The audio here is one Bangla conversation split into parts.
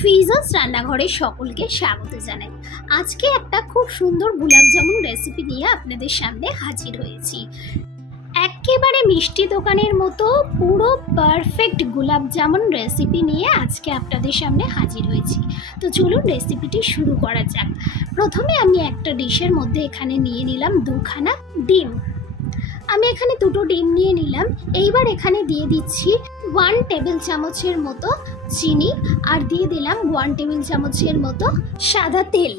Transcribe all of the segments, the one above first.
ফিজাস রান্নাঘরে সকলকে স্বাগত জানাই। আজকে একটা খুব সুন্দর গোলাপ জামুন রেসিপি নিয়ে আপনাদের সামনে হাজির হয়েছি। একেবারে মিষ্টি দোকানের মতো পুরো পারফেক্ট গোলাপ জামুন রেসিপি নিয়ে আজকে আপনাদের সামনে হাজির হয়েছি। তো চলুন রেসিপিটি শুরু করা যাক। প্রথমে আমি একটা ডিশের মধ্যে এখানে নিয়ে নিলাম দুখানা ডিম। আমি এখানে দুটো ডিম নিয়ে নিলাম। এইবার এখানে দিয়ে দিচ্ছি 1 টেবিল চামচের মতো চিনি আর দিয়ে দিলাম 1 টেবিল চামচের মতো সাদা তেল।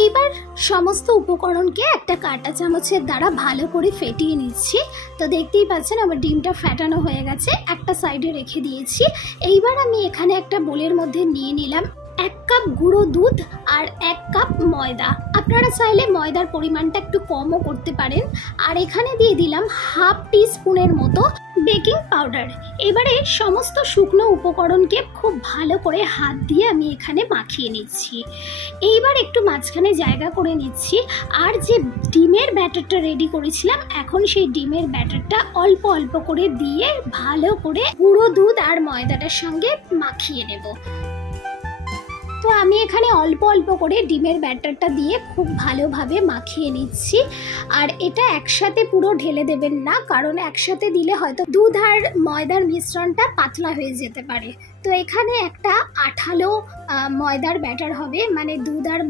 এইবার সমস্ত উপকরণকে একটা কাঁটা চামচের দ্বারা ভালো করে ফেটিয়ে নিচ্ছি। তো দেখতেই পাচ্ছেন আমার ডিমটা ফেটানো হয়ে গেছে, একটা সাইডে রেখে দিয়েছি। এইবার আমি এখানে একটা বোলের মধ্যে নিয়ে নিলাম 1 কাপ গুঁড়ো দুধ আর 1 কাপ ময়দা। আপনারা চাইলে ময়দার পরিমাণটা একটু কমও করতে পারেন। আর এখানে দিয়ে দিলাম 1/2 টিস্পুনের মতো বেকিং পাউডার। এবারে সমস্ত শুকনো উপকরণকে খুব ভালো করে হাত দিয়ে আমি এখানে মাখিয়ে নিচ্ছি। এইবার একটু মাঝখানে জায়গা করে নিচ্ছি। আর যে ডিমের ব্যাটারটা রেডি করেছিলাম, এখন সেই ডিমের ব্যাটারটা অল্প অল্প করে দিয়ে ভালো করে গুঁড়ো দুধ আর ময়দাটার সঙ্গে মাখিয়ে নেব। তো আমি এখানে অল্প অল্প করে ডিমের ব্যাটারটা দিয়ে খুব ভালোভাবে মাখিয়ে নিচ্ছি। আর এটা একসাথে পুরো ঢেলে দেবেন না, কারণ একসাথে দিলে হয়তো দুধ আর ময়দার মিশ্রণটা পাতলা হয়ে যেতে পারে। তো এখানে একটা আঠালো ময়দার ব্যাটার হবে, মানে দুধ আর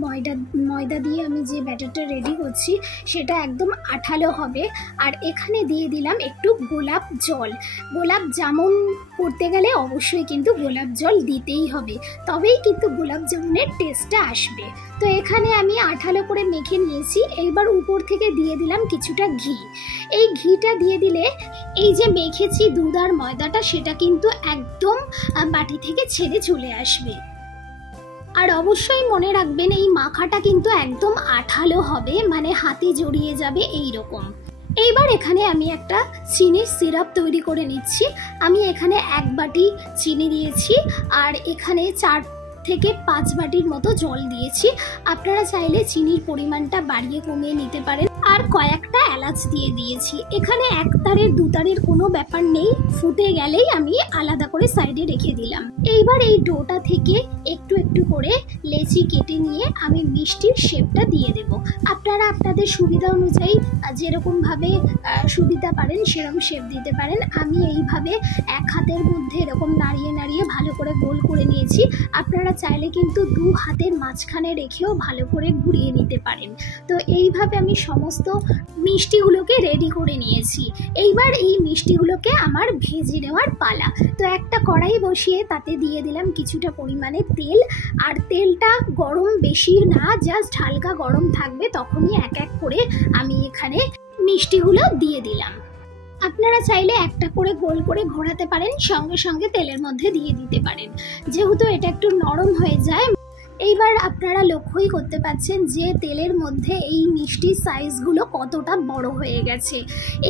ময়দা দিয়ে আমি যে ব্যাটারটা রেডি করছি সেটা একদম আঠালো হবে। আর এখানে দিয়ে দিলাম একটু গোলাপ জল। গোলাপ জামুন করতে গেলে অবশ্যই কিন্তু গোলাপ জল দিতেই হবে, তবেই কিন্তু গোলাপ জামুনের টেস্টটা আসবে। তো এখানে আমি আঠালো করে মেখে নিয়েছি। এইবার উপর থেকে দিয়ে দিলাম কিছুটা ঘি। এই ঘিটা দিয়ে দিলে এই যে মেখেছি দুধ আর ময়দাটা, সেটা কিন্তু একদম বাটি থেকে ছেড়ে চলে আসবে। আর অবশ্যই মনে রাখবেন এই মাখাটা কিন্তু একদম আঠালো হবে, মানে হাতে জড়িয়ে যাবে এই রকম। এইবার এখানে আমি একটা চিনির সিরাপ তৈরি করে নিচ্ছি। আমি এখানে 1 বাটি চিনি দিয়েছি আর এখানে 4 থেকে 5 বাটির মতো জল দিয়েছি। আপনারা চাইলে চিনির পরিমাণটা বাড়িয়ে কমিয়ে নিতে পারেন। আর কয়েকটা এলাচ দিয়ে দিয়েছি। এখানে 1 তারের 2 তারের কোনো ব্যাপার নেই, ফুটে গেলেই আমি আলাদা করে সাইডে রেখে দিলাম। এইবার এই ডোটা থেকে একটু একটু করে লেচি কেটে নিয়ে আমি মিষ্টির শেপটা দিয়ে দেব। আপনারা আপনাদের সুবিধা অনুযায়ী যেরকমভাবে সুবিধা পারেন সেরকম শেপ দিতে পারেন। আমি এইভাবে 1 হাতের মধ্যে এরকম নাড়িয়ে নাড়িয়ে ভালো করে গোল করে নিয়েছি। আপনারা চাইলে কিন্তু 2 হাতের মাঝখানে রেখেও ভালো করে ঘুরিয়ে নিতে পারেন। তো এইভাবে আমি সমস্ত মিষ্টিগুলোকে রেডি করে নিয়েছি। এইবার এই মিষ্টিগুলোকে আমার ভেজে নেওয়ার পালা। তো একটা কড়াই বসিয়ে তাতে দিয়ে দিলাম কিছুটা পরিমাণে তেল। আর তেলটা গরম বেশি না, জাস্ট হালকা গরম থাকবে, তখনই এক এক করে আমি এখানে মিষ্টিগুলো দিয়ে দিলাম। আপনারা চাইলে একটা করে গোল করে ঘোরাতে পারেন, সঙ্গে সঙ্গে তেলের মধ্যে দিয়ে দিতে পারেন, যেহেতু এটা একটু নরম হয়ে যায়। এইবার আপনারা লক্ষ্যই করতে পাচ্ছেন যে তেলের মধ্যে এই মিষ্টির সাইজগুলো কতটা বড় হয়ে গেছে।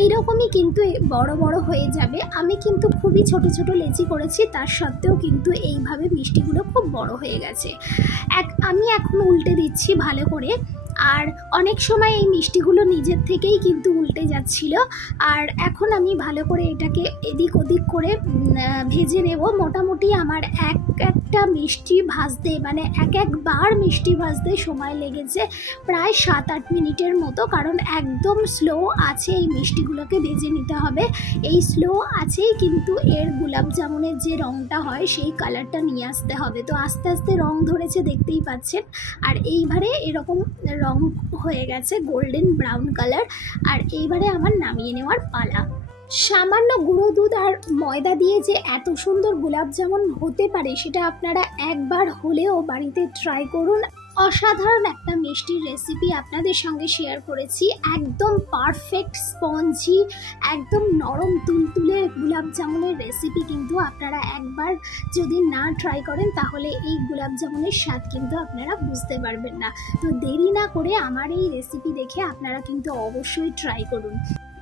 এইরকমই কিন্তু বড় বড় হয়ে যাবে। আমি কিন্তু খুবই ছোট ছোট লেচি করেছি, তার সত্ত্বেও কিন্তু এইভাবে মিষ্টিগুলো খুব বড় হয়ে গেছে। আমি এখন উল্টে দিচ্ছি ভালো করে। আর অনেক সময় এই মিষ্টিগুলো নিজের থেকেই কিন্তু উল্টে যাচ্ছিল। আর এখন আমি ভালো করে এটাকে এদিক ওদিক করে ভেজে নেব। মোটামুটি আমার একটা মিষ্টি ভাজতে, মানে একবার মিষ্টি ভাজতে সময় লেগেছে প্রায় 7-8 মিনিটের মতো, কারণ একদম স্লো আছে এই মিষ্টিগুলোকে ভেজে নিতে হবে। এই স্লো আছেই কিন্তু এর গোলাপ জামুনের যে রঙটা হয় সেই কালারটা নিয়ে আসতে হবে। তো আস্তে আস্তে রং ধরেছে, দেখতেই পাচ্ছেন। আর এইবারে এরকম রং হয়ে গেছে গোল্ডেন ব্রাউন কালার। আর এইবারে আমার নামিয়ে নেওয়ার পালা। সামান্য গুঁড়ো দুধ আর ময়দা দিয়ে যে এত সুন্দর গোলাপ জামুন হতে পারে সেটা আপনারা একবার হলেও বাড়িতে ট্রাই করুন। অসাধারণ একটা মিষ্টির রেসিপি আপনাদের সঙ্গে শেয়ার করেছি। একদম পারফেক্ট স্পঞ্জি, একদম নরম তুলতুলে গোলাপ জামুনের রেসিপি কিন্তু আপনারা একবার যদি না ট্রাই করেন তাহলে এই গোলাপ জামুনের স্বাদ কিন্তু আপনারা বুঝতে পারবেন না। তো দেরি না করে আমার এই রেসিপি দেখে আপনারা কিন্তু অবশ্যই ট্রাই করুন।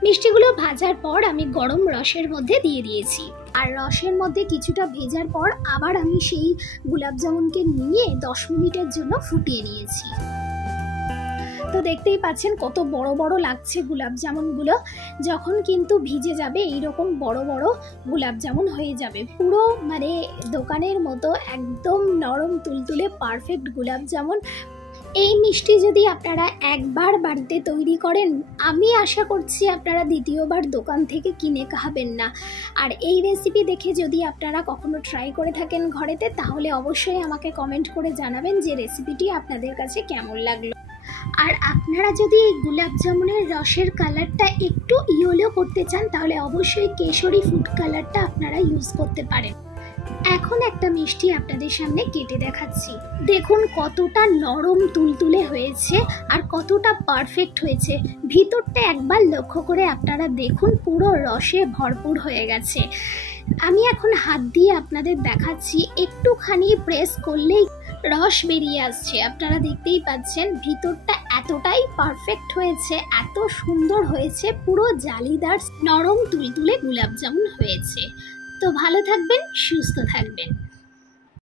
মিষ্টিগুলো ভাজার পর আমি গরম রসের মধ্যে দিয়ে দিয়েছি। আর রসের মধ্যে কিছুটা ভেজার পর আবার আমি সেই গোলাপ জামুনকে নিয়ে 10 মিনিটের জন্য ফুটিয়ে নিয়েছি। তো দেখতেই পাচ্ছেন কত বড় বড় লাগছে গোলাপ জামুনগুলো। যখন কিন্তু ভিজে যাবে এইরকম বড় বড় গোলাপ জামুন হয়ে যাবে, পুরো মানে দোকানের মতো একদম নরম তুলতুলে পারফেক্ট গোলাপ জামুন। এই মিষ্টি যদি আপনারা একবার বাড়িতে তৈরি করেন, আমি আশা করছি আপনারা দ্বিতীয়বার দোকান থেকে কিনে খাবেন না। আর এই রেসিপি দেখে যদি আপনারা কখনো ট্রাই করে থাকেন ঘরেতে, তাহলে অবশ্যই আমাকে কমেন্ট করে জানাবেন যে রেসিপিটি আপনাদের কাছে কেমন লাগলো। আর আপনারা যদি এই গোলাপ জামুনের রসের কালারটা একটু ইয়েলো করতে চান, তাহলে অবশ্যই কেশরী ফুড কালারটা আপনারা ইউজ করতে পারেন। এখন একটা মিষ্টি আপনাদের সামনে কেটে দেখাচ্ছি। দেখুন কতটা নরম তুলতুলে হয়েছে আর কতটা পারফেক্ট হয়েছে। ভিতরটা একবার লক্ষ্য করে আপনারা দেখুন, পুরো রসে ভরপুর হয়ে গেছে। আমি এখন হাত দিয়ে আপনাদের দেখাচ্ছি, একটুখানি প্রেস করলেই রস বেরিয়ে আসছে। আপনারা দেখতেই পাচ্ছেন ভিতরটা এতটাই পারফেক্ট হয়েছে, এত সুন্দর হয়েছে, পুরো জালিদার নরম তুলতুলে গোলাপ জামুন হয়েছে। তো ভালো থাকবেন, সুস্থ থাকবেন।